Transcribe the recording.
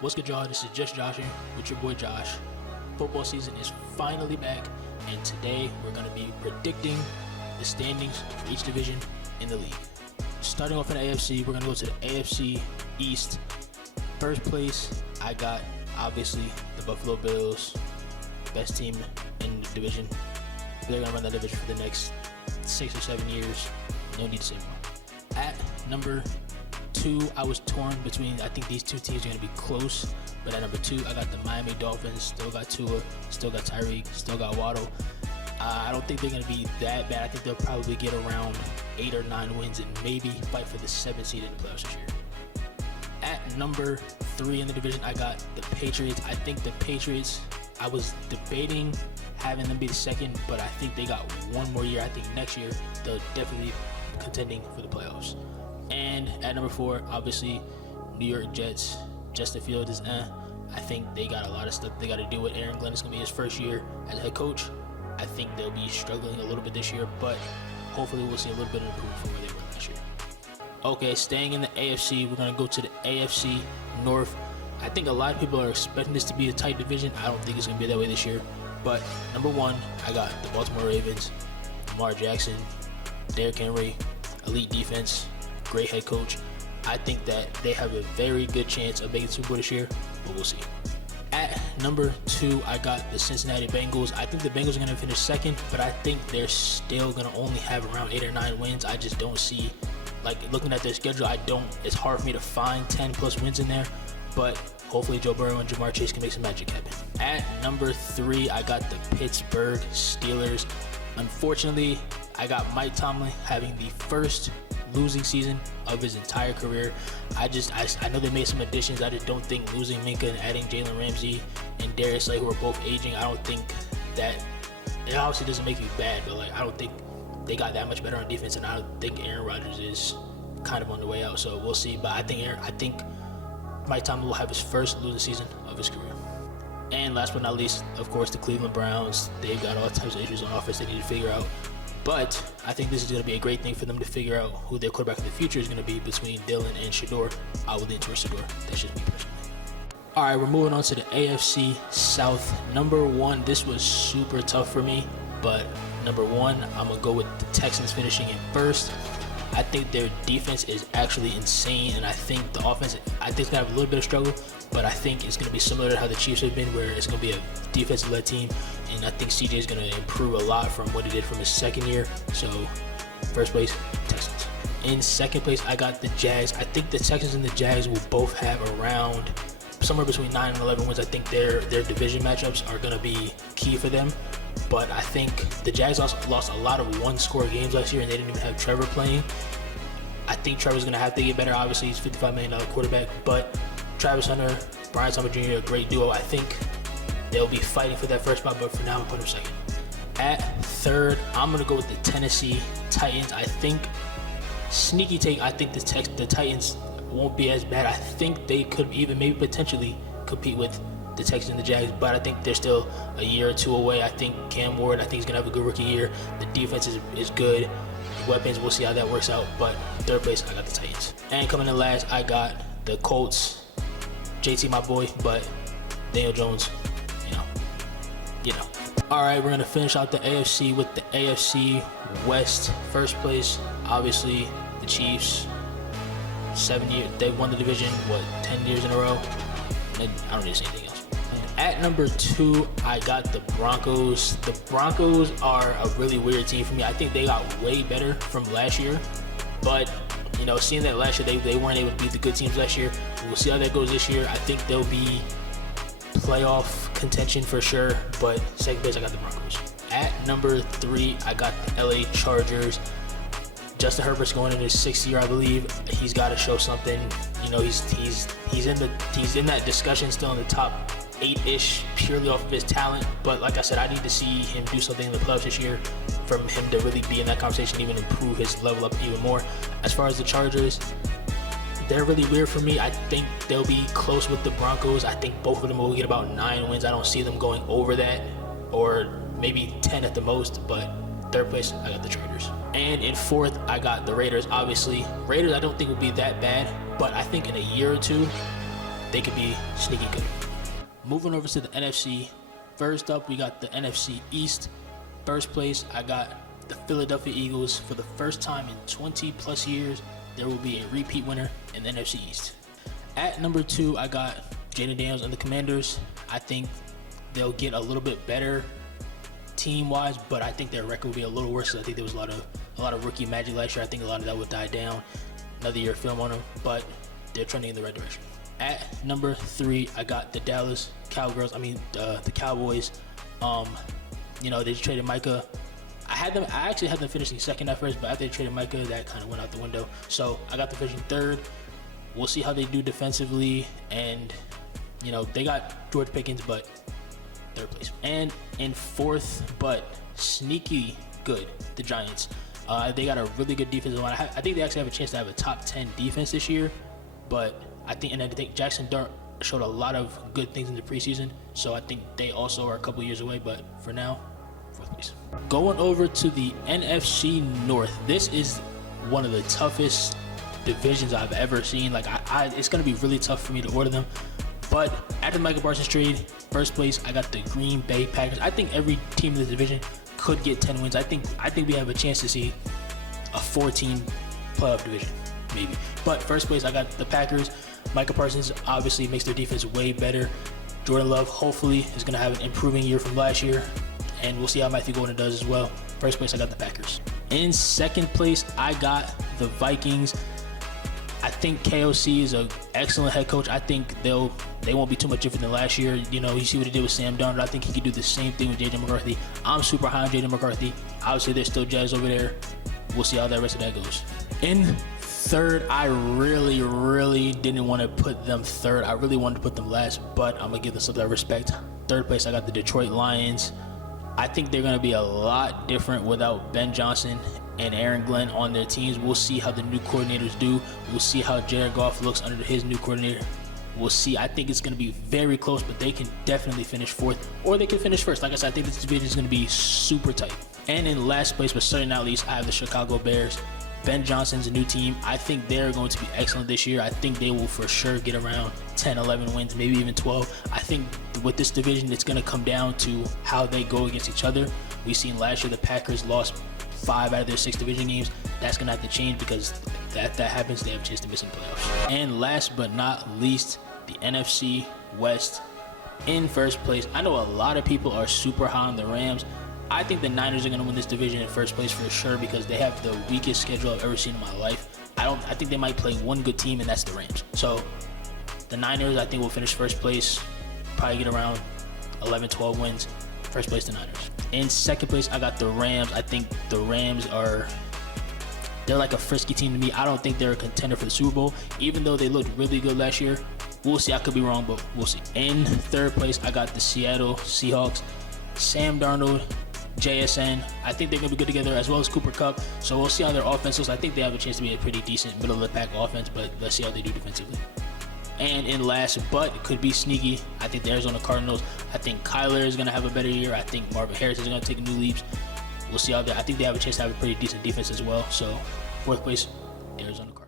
What's good, y'all? This is Just Josh here with your boy Josh. Football season is finally back, and today we're going to be predicting the standings for each division in the league. Starting off in the AFC, we're going to go to the AFC East. First place, I got, obviously, the Buffalo Bills, best team in the division. They're going to run that division for the next 6 or 7 years. No need to say more. At number 2, I was torn between, I think these two teams are going to be close, but at number 2, I got the Miami Dolphins. Still got Tua, still got Tyreek, still got Waddle. I don't think they're going to be that bad. I think they'll probably get around 8 or 9 wins and maybe fight for the 7th seed in the playoffs this year. At number 3 in the division, I got the Patriots. I think the Patriots, I was debating having them be the second, but I think they got one more year. I think next year they'll definitely be contending for the playoffs. And at number 4, obviously, New York Jets. Justin Fields is I think they got a lot of stuff they got to do with Aaron Glenn. It's going to be his first year as a head coach. I think they'll be struggling a little bit this year, but hopefully we'll see a little bit of improvement from where they were last year. Okay, staying in the AFC, we're going to go to the AFC North. I think a lot of people are expecting this to be a tight division. I don't think it's going to be that way this year. But number 1, I got the Baltimore Ravens, Lamar Jackson, Derrick Henry, elite defense, great head coach. I think that they have a very good chance of making the Super Bowl this year, but we'll see. At number 2, I got the Cincinnati Bengals. I think the Bengals are going to finish second, but I think they're still going to only have around 8 or 9 wins. I just don't see, like, looking at their schedule, it's hard for me to find 10 plus wins in there, but hopefully Joe Burrow and Jamar Chase can make some magic happen. At number 3, I got the Pittsburgh Steelers. Unfortunately, I got Mike Tomlin having the first losing season of his entire career. I know they made some additions. I just don't think losing Minka and adding Jalen Ramsey and Darius Slay, who are both aging, I don't think that, it obviously doesn't make me bad, but like, I don't think they got that much better on defense, and I don't think Aaron Rodgers is kind of on the way out, so we'll see. But I think Mike Tomlin will have his first losing season of his career. And last but not least, of course, the Cleveland Browns. They've got all types of issues on offense they need to figure out. But I think this is going to be a great thing for them to figure out who their quarterback of the future is going to be between Dylan and Shedeur. I will lean towards Shedeur. That's just me personally. All right, we're moving on to the AFC South. Number 1, this was super tough for me, but number 1, I'm going to go with the Texans finishing in first. I think their defense is actually insane, and I think the offense, I think it's going to have a little bit of struggle, but I think it's going to be similar to how the Chiefs have been, where it's going to be a defensive-led team, and I think CJ is going to improve a lot from what he did from his second year. So, first place, Texans. In second place, I got the Jags. I think the Texans and the Jags will both have around somewhere between 9 and 11 wins. I think their division matchups are going to be key for them. But I think the Jags lost a lot of one-score games last year, and they didn't even have Trevor playing. I think Trevor's going to have to get better. Obviously, he's a $55 million quarterback. But Travis Hunter, Brian Summer Jr., a great duo. I think they'll be fighting for that first spot, but for now, I'm going to put them second. At third, I'm going to go with the Tennessee Titans. I think, sneaky take, I think the Titans won't be as bad. I think they could even maybe potentially compete with the Texans and the Jags, but I think they're still a year or 2 away. I think Cam Ward, I think he's going to have a good rookie year. The defense is good. The weapons, we'll see how that works out, but third place, I got the Titans. And coming in last, I got the Colts. JT, my boy, but Daniel Jones, you know. All right, we're going to finish out the AFC with the AFC West. First place, obviously, the Chiefs. 7 years, they've won the division, 10 years in a row? I don't need to say anything else. At number 2, I got the Broncos. The Broncos are a really weird team for me. I think they got way better from last year, but seeing that last year they weren't able to beat the good teams last year, we'll see how that goes this year. I think they'll be playoff contention for sure, but second place, I got the Broncos. At number 3, I got the LA Chargers. Justin Herbert's going in his 6th year, I believe. He's got to show something. He's in that discussion, still in the top 8-ish, purely off of his talent. But like I said, I need to see him do something in the playoffs this year from him to really be in that conversation, even improve his level up even more. As far as the Chargers, they're really weird for me. I think they'll be close with the Broncos. I think both of them will get about 9 wins. I don't see them going over that, or maybe 10 at the most, but third place, I got the Chargers. And in fourth, I got the Raiders. Obviously, Raiders I don't think will be that bad, but I think in a year or 2, they could be sneaky good. Moving over to the NFC. First up, we got the NFC East. First place, I got the Philadelphia Eagles. For the first time in 20 plus years, there will be a repeat winner in the NFC East. At number 2, I got Jaden Daniels and the Commanders. I think they'll get a little bit better team-wise, but I think their record will be a little worse. I think there was a lot of rookie magic last year. I think a lot of that would die down. Another year of film on them, but they're trending in the right direction. At number 3, I got the Dallas Cowgirls. The Cowboys. They just traded Micah. I actually had them finishing second at first, but after they traded Micah, that kind of went out the window. So I got them finishing third. We'll see how they do defensively, and they got George Pickens, but third place. And in fourth, but sneaky good, the Giants. They got a really good defensive line. I think they actually have a chance to have a top 10 defense this year, but I think Jackson Dart showed a lot of good things in the preseason, so I think they also are a couple years away, but for now, fourth place. Going over to the NFC North. This is one of the toughest divisions I've ever seen. It's going to be really tough for me to order them, but after the Michael Parsons trade, first place, I got the Green Bay Packers. I think every team in this division could get 10 wins. I think we have a chance to see a 14 playoff division, maybe. But first place, I got the Packers. Micah Parsons obviously makes their defense way better. Jordan Love hopefully is going to have an improving year from last year, and we'll see how Matthew Golden does as well. First place, I got the Packers. In second place, I got the Vikings. I think KOC is an excellent head coach. I think they won't be too much different than last year. You see what he did with Sam Darnold. I think he could do the same thing with J.J. McCarthy. I'm super high on J.J. McCarthy. Obviously, there's still Jazz over there. We'll see how the rest of that goes. In third, I really didn't want to put them third. I really wanted to put them last, but I'm going to give them some of that respect. Third place, I got the Detroit Lions. I think they're going to be a lot different without Ben Johnson and Aaron Glenn on their teams. We'll see how the new coordinators do. We'll see how Jared Goff looks under his new coordinator. We'll see. I think it's going to be very close, but they can definitely finish fourth, or they can finish first. Like I said, I think this division is going to be super tight. And in last place, but certainly not least, I have the Chicago Bears. Ben Johnson's a new team. I think they're going to be excellent this year. I think they will for sure get around 10, 11 wins, maybe even 12. I think with this division, it's going to come down to how they go against each other. We've seen last year the Packers lost 5 out of their 6 division games. That's going to have to change because that happens, they have a chance to miss in playoffs. And last but not least, the NFC West. In first place, I know a lot of people are super high on the Rams. I think the Niners are going to win this division in first place for sure because they have the weakest schedule I've ever seen in my life. I think they might play one good team, and that's the Rams. So the Niners, I think, will finish first place, probably get around 11, 12 wins. First place, the Niners. In second place, I got the Rams. I think the Rams they're like a frisky team to me. I don't think they're a contender for the Super Bowl, even though they looked really good last year. We'll see. I could be wrong, but we'll see. In third place, I got the Seattle Seahawks. Sam Darnold, JSN, I think they're going to be good together, as well as Cooper Kupp. So we'll see how their offense looks. I think they have a chance to be a pretty decent middle-of-the-pack offense, but let's see how they do defensively. And in last, but it could be sneaky, I think the Arizona Cardinals. I think Kyler is going to have a better year. I think Marvin Harrison is going to take new leaps. We'll see how I think they have a chance to have a pretty decent defense as well. So fourth place, Arizona Cardinals.